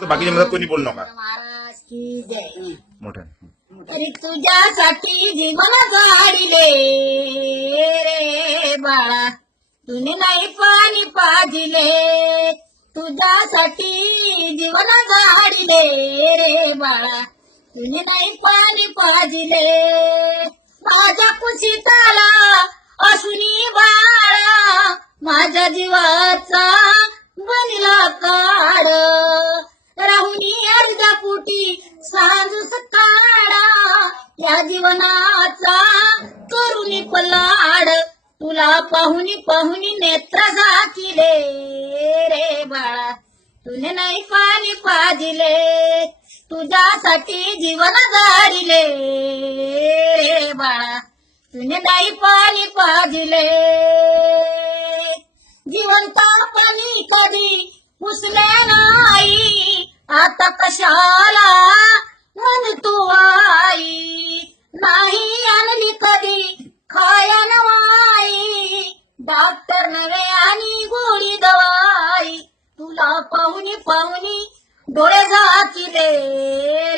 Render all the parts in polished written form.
बाकीच्या मदत कोणी बोलू नका. महाराज की जय. मोठं तरी तुझ्यासाठी जीवन जाडिले रे बाळा, तुने नाही पाणी पाजिले. तुझ्यासाठी जीवन जाडिले रे बाळा, तुने नाही पाणी पाजिले. माझ्या कुशीताला अश्विनी बाळा, माझ्या जीवाचा बनिला काढ. राहुनी अर्धा पोटी सांज सकाळा, या जीवनाचा करुणी पलाड. तुला पाहुनी पाहुनी नेत्र झाकिले रे बाळा, तुने नाही पाणी पाजिले. तुझ्यासाठी जीवन जाडिले रे बाळा, तुने नाही पाणी पाजिले. जिवंतपणी कधी पुसले नाही, आता कशाला म्हण तू आई. नाही आणली कधी खायन वाई, डॉक्टर नव्हे आणि गोडी दवाई. तुला पाहुणी पाहुणी डोळे झाकिले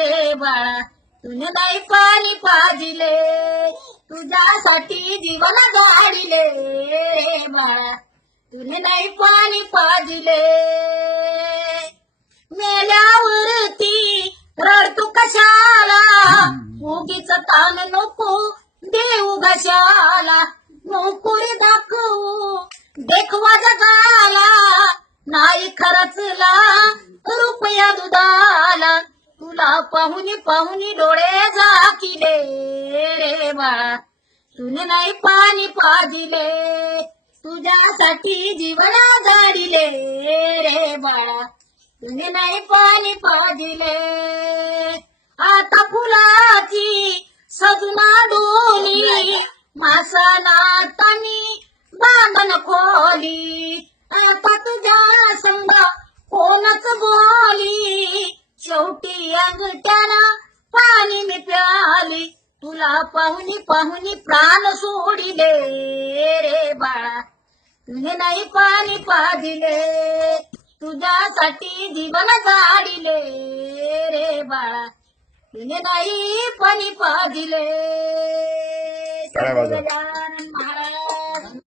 रे बाळा, तुने नाही पाणी पाजिले. तुझ्यासाठी जीवन जाडिले रे बाळा, तुने नाही पाणी पाजिले. मेल्यावरती रडतू कशाला, उगीच ताण नको देऊ घशाला. नोकरी दाखवू देखवा जगाला, नाही खरचला रुपया दुधाला. तुला पाहुणी पाहुणी डोळे झाकिले रे बाळा, तुने नाही पाणी पाजिले. तुझ्यासाठी जीवन जाडिले रे बाळा, तुने नाही पाणी पाजिले. आता फुलाची सजना डोली, मासा नातानी बांधन खोली. आता तुझ्या संग कोणच बोली, शेवटी अंगठ्यानं पाणी मी प्याली. तुला पाहुणी पाहुणी प्राण सोडिले रे बाळा, तुने नाही पाणी पाजिले. तुझ्यासाठी जीवन जाडिले रे बाळा, तुने नाही पाणी पाजिले. टाळ्या वाजवा. गजानन